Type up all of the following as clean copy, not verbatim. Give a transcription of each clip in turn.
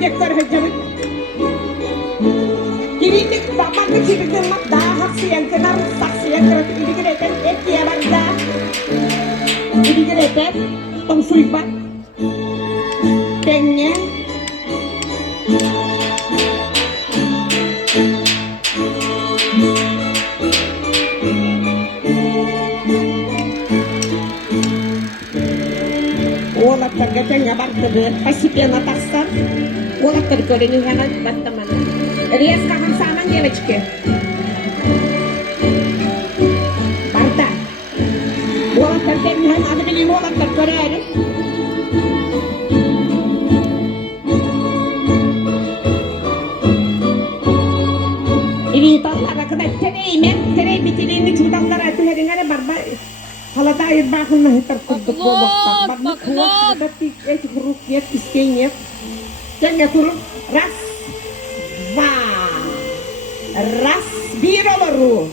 böcekler hıcamı. Kirinlik bakmakta çevirdirmek daha haksıyan kenar saksıyan kırık iligir eten et diye bak da. İligir eten tong suy bak. Tengnya. Олаттарга теңе бартыды, постепенно тақсар. Олаттар көрінен ғана баттаманы. Резко хамсаман, девочки. Барда. Олаттар теңе ғана ады білейм, олаттар көрәрі. İritallara kadar terey bitiliğini çudaklara etülerine barba halata ayırbağına hitar kurduk bu vakta. Bak bu vakta et huruf yet isteyin yet. Tenge turup ras va ras bir olur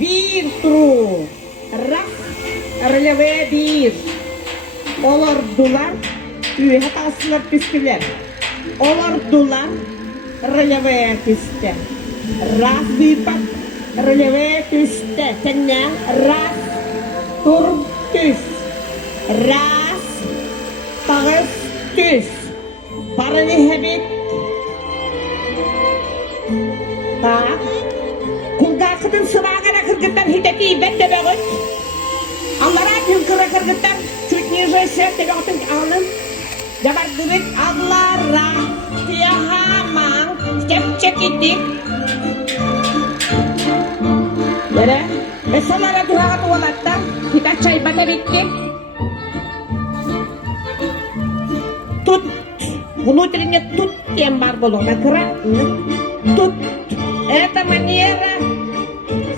bir turu ras releve bir olurdular üye hatasılar piskiler olurdular releve piste. Ras bipak releve piste tengah ras tur tüs ras tağız tüs parani habit ta kulga kadın sırağına kırgıttan hideti bende beğen Allah'a kırgıra kırgıttan çütniye serte beğen alın jabar durit Allah'a tiyahamang cek itik Yere, besalara durağa tuvalattan, kita çay bata bitti. Тут, внутренне тут тем барболо, аккуратно. Тут, это манера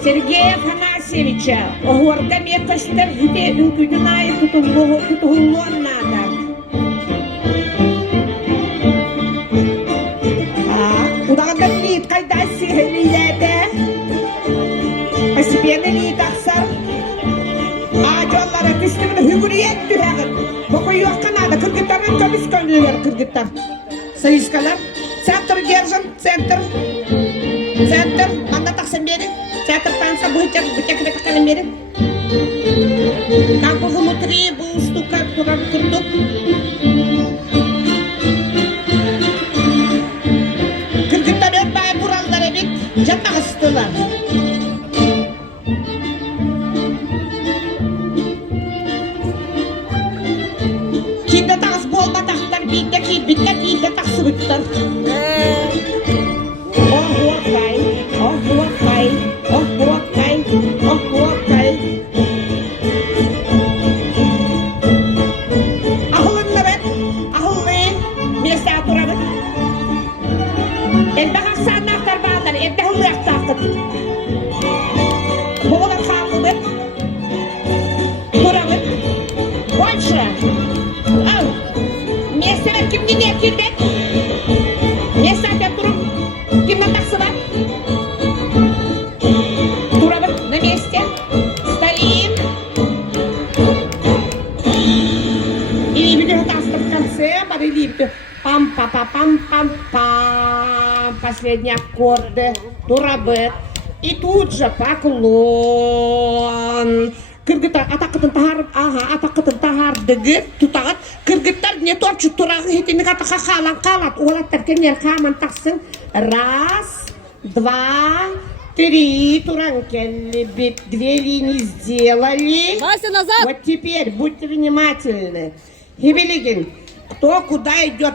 Сергея Афанасьевича. Огорда метастер, где инкудинай, кутулон надо. Удағында лит қайда сихелиледі. Постепенно лит ақсар. Жоллары түстігіні hürriyet дүрәғын. Бұқы юаққа надо. Кыргыттарын көбіс көңілер кыргыттар. Союзкалар. Центр держим. Центр. Центр. Анда тақсын берін. Центр танса бұхытчак бетақаны берін. Как бы внутри бұл штука туран кырдық. Кыргыттар өтбай буралдары бит. Жатағыстылар. Bitte taksıbıklar. Oh huakay, oh huakay, oh huakay, oh huakay. Ahılınla ben, ahıllıyım. Meste aturabın. Elde haksan aktar bağlar, elde hıllı aktar. Boğular kalbın. Durabın. Больше. Al. Место kim gidiyor kimden? Место durup kimden taksı var? Duralım на месте. Стоим. И видео в конце порелипты. Пам-па-па-пам-пам-пам. Последние аккорды. Дурабет. И тут же поклон. Кыргыттар атақытын тахар дыгы тұтағат. Кыргыттар не торчу турағы хетенік атақа қалат. Олаттар кенер қаман тақсын. Раз, два, три. Туран келли бит. Две линии сделали. Вася, назад! Вот теперь будьте внимательны. Хибелигин, кто куда идет.